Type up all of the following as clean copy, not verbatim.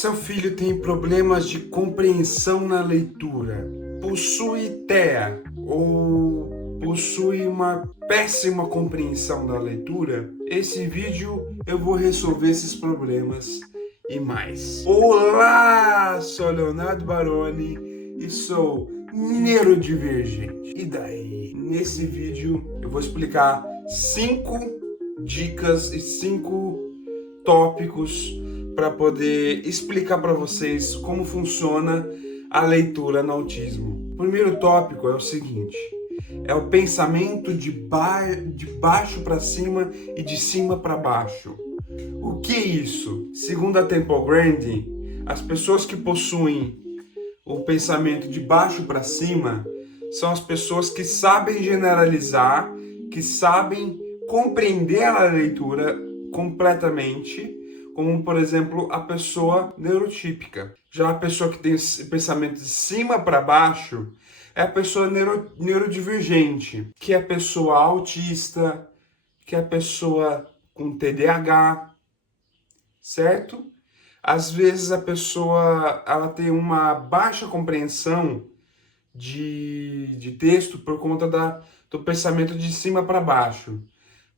Seu filho tem problemas de compreensão na leitura, possui TEA ou possui uma péssima compreensão da leitura? Esse vídeo eu vou resolver esses problemas e mais. Olá, sou Leonardo Baroni e sou neurodivergente. E daí? Nesse vídeo eu vou explicar 5 dicas e 5 tópicos para poder explicar para vocês como funciona a leitura no autismo. O primeiro tópico é o seguinte: é o pensamento de baixo para cima e de cima para baixo. O que é isso? Segundo a Temple Grandin, as pessoas que possuem o pensamento de baixo para cima são as pessoas que sabem generalizar, que sabem compreender a leitura completamente, como por exemplo a pessoa neurotípica. Já a pessoa que tem esse pensamento de cima para baixo é a pessoa neurodivergente, que é a pessoa autista, que é a pessoa com TDAH, certo? Às vezes a pessoa ela tem uma baixa compreensão de texto por conta do pensamento de cima para baixo.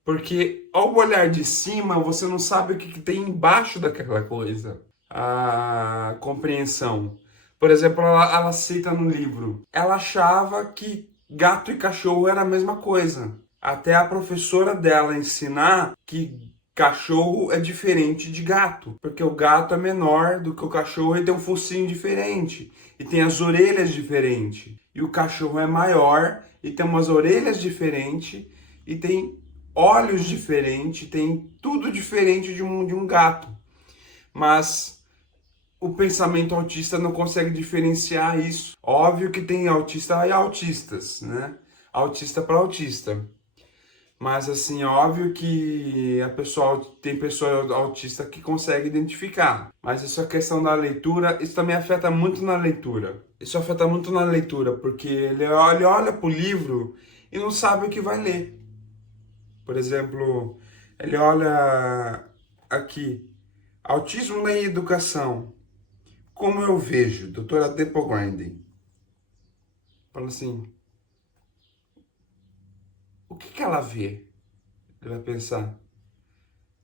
Porque ao olhar de cima, você não sabe o que tem embaixo daquela coisa. A compreensão. Por exemplo, ela cita no livro. Ela achava que gato e cachorro era a mesma coisa. Até a professora dela ensinar que cachorro é diferente de gato. Porque o gato é menor do que o cachorro e tem um focinho diferente. E tem as orelhas diferentes. E o cachorro é maior e tem umas orelhas diferentes e tem olhos diferentes, tem tudo diferente de um gato. Mas o pensamento autista não consegue diferenciar isso. Óbvio que tem autista e autistas, né? Autista para autista. Mas assim, óbvio que tem pessoa autista que consegue identificar. Mas isso é questão da leitura, isso também afeta muito na leitura. Isso afeta muito na leitura, porque ele olha pro livro e não sabe o que vai ler. Por exemplo, ele olha aqui, autismo na educação. Como eu vejo, doutora Temple Grandin. Fala assim, o que ela vê? Ele vai pensar,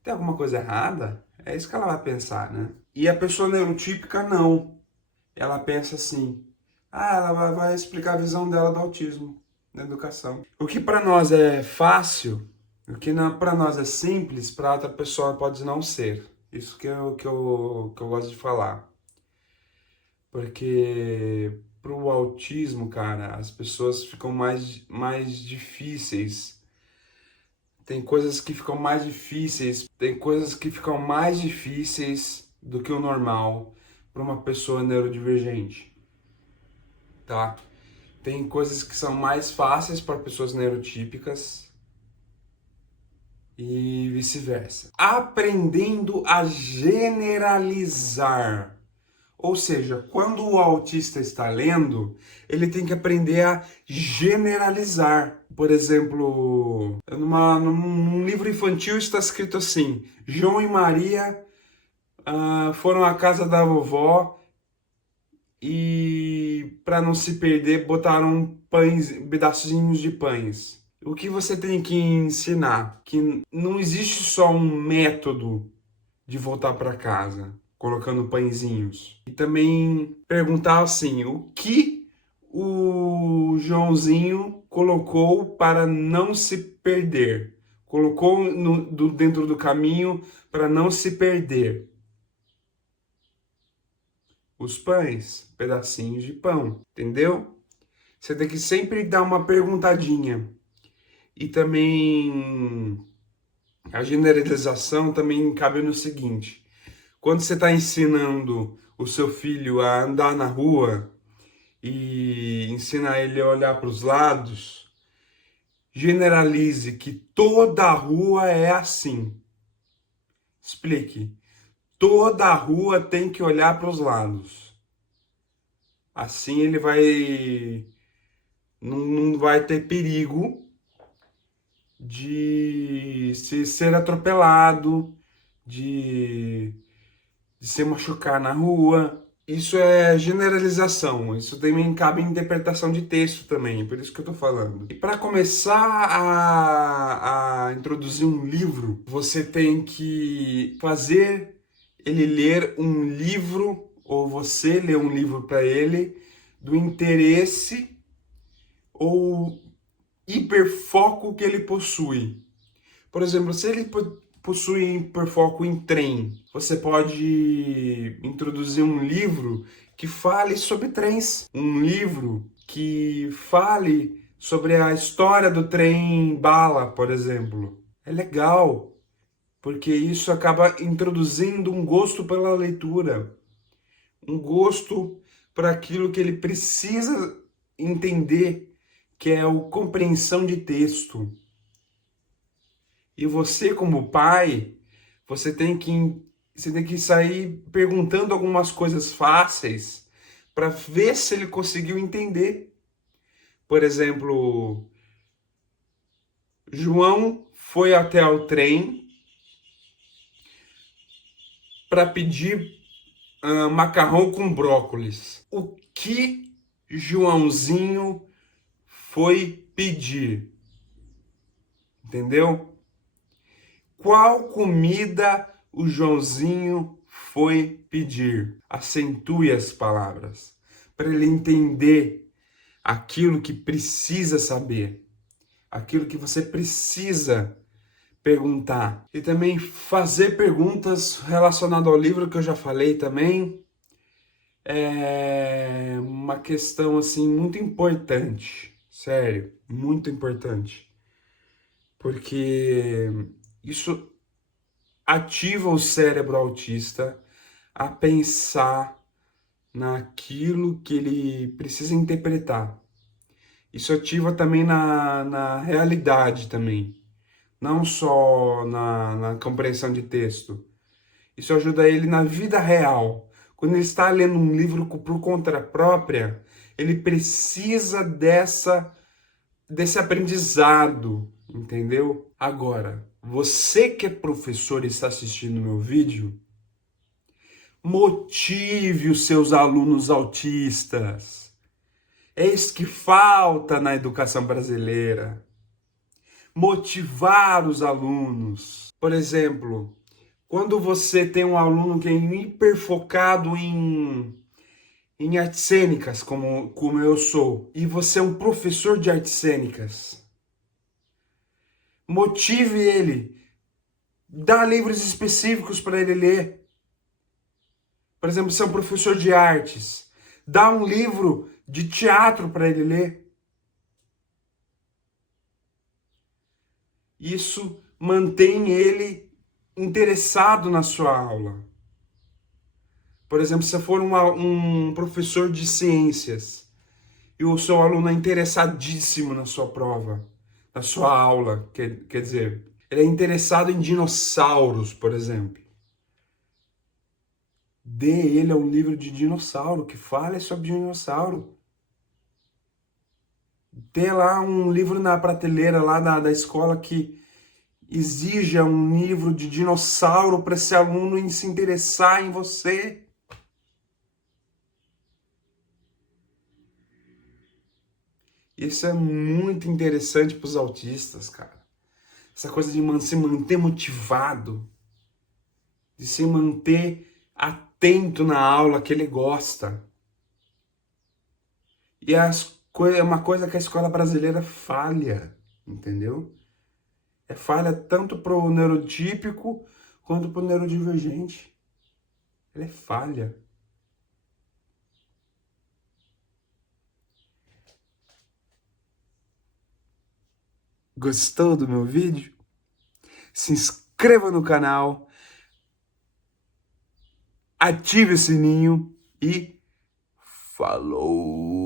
tem alguma coisa errada? É isso que ela vai pensar, né? E a pessoa neurotípica não. Ela pensa assim, ela vai explicar a visão dela do autismo na educação. O que para nós é fácil, o que para nós é simples, para outra pessoa pode não ser. Isso que eu gosto de falar. Porque pro autismo, cara, as pessoas ficam mais difíceis. Tem coisas que ficam mais difíceis, do que o normal para uma pessoa neurodivergente, tá? Tem coisas que são mais fáceis para pessoas neurotípicas e vice-versa. Aprendendo a generalizar. Ou seja, quando o autista está lendo, ele tem que aprender a generalizar. Por exemplo, num livro infantil está escrito assim: João e Maria foram à casa da vovó e, para não se perder, botaram pedacinhos de pães. O que você tem que ensinar? Que não existe só um método de voltar para casa colocando pãezinhos. E também perguntar assim, o que o Joãozinho colocou para não se perder? Colocou dentro do caminho para não se perder. Os pães, pedacinhos de pão, entendeu? Você tem que sempre dar uma perguntadinha. E também a generalização também cabe no seguinte: quando você está ensinando o seu filho a andar na rua e ensina ele a olhar para os lados, generalize que toda a rua é assim. Explique. Toda a rua tem que olhar para os lados. Assim ele não vai ter perigo de ser atropelado, de de se machucar na rua. Isso é generalização, isso também cabe em interpretação de texto também, por isso que eu tô falando. E para começar a introduzir um livro, você tem que fazer ele ler um livro, ou você ler um livro para ele, do interesse ou hiperfoco que ele possui. Por exemplo, se ele possui hiperfoco em trem, você pode introduzir um livro que fale sobre trens. Um livro que fale sobre a história do trem bala, por exemplo. É legal, porque isso acaba introduzindo um gosto pela leitura, um gosto para aquilo que ele precisa entender, que é a compreensão de texto. E você, como pai, você tem que sair perguntando algumas coisas fáceis para ver se ele conseguiu entender. Por exemplo, João foi até o trem para pedir macarrão com brócolis. O que Joãozinho foi pedir? Entendeu? Qual comida o Joãozinho foi pedir? Acentue as palavras, para ele entender aquilo que precisa saber, aquilo que você precisa perguntar. E também fazer perguntas relacionadas ao livro que eu já falei também. É uma questão assim muito importante, sério, muito importante. Porque isso ativa o cérebro autista a pensar naquilo que ele precisa interpretar. Isso ativa também na realidade também, não só na compreensão de texto. Isso ajuda ele na vida real. Quando ele está lendo um livro por conta própria, ele precisa desse aprendizado, entendeu? Agora, você que é professor e está assistindo meu vídeo, motive os seus alunos autistas. É isso que falta na educação brasileira. Motivar os alunos. Por exemplo, quando você tem um aluno que é hiperfocado em artes cênicas, como eu sou, e você é um professor de artes cênicas, motive ele. Dá livros específicos para ele ler. Por exemplo, se é um professor de artes, dá um livro de teatro para ele ler. Isso mantém ele interessado na sua aula. Por exemplo, se for um professor de ciências e o seu aluno é interessadíssimo na sua prova, na sua aula, quer dizer, ele é interessado em dinossauros, por exemplo. Dê ele um livro de dinossauro, que fale sobre dinossauro. Dê lá um livro na prateleira lá da escola que exija um livro de dinossauro para esse aluno se interessar em você. Isso é muito interessante para os autistas, cara. Essa coisa de se manter motivado, de se manter atento na aula que ele gosta. E é uma coisa que a escola brasileira falha, entendeu? É falha tanto para o neurotípico quanto para o neurodivergente. Ela é falha. Gostou do meu vídeo? Se inscreva no canal, ative o sininho e falou!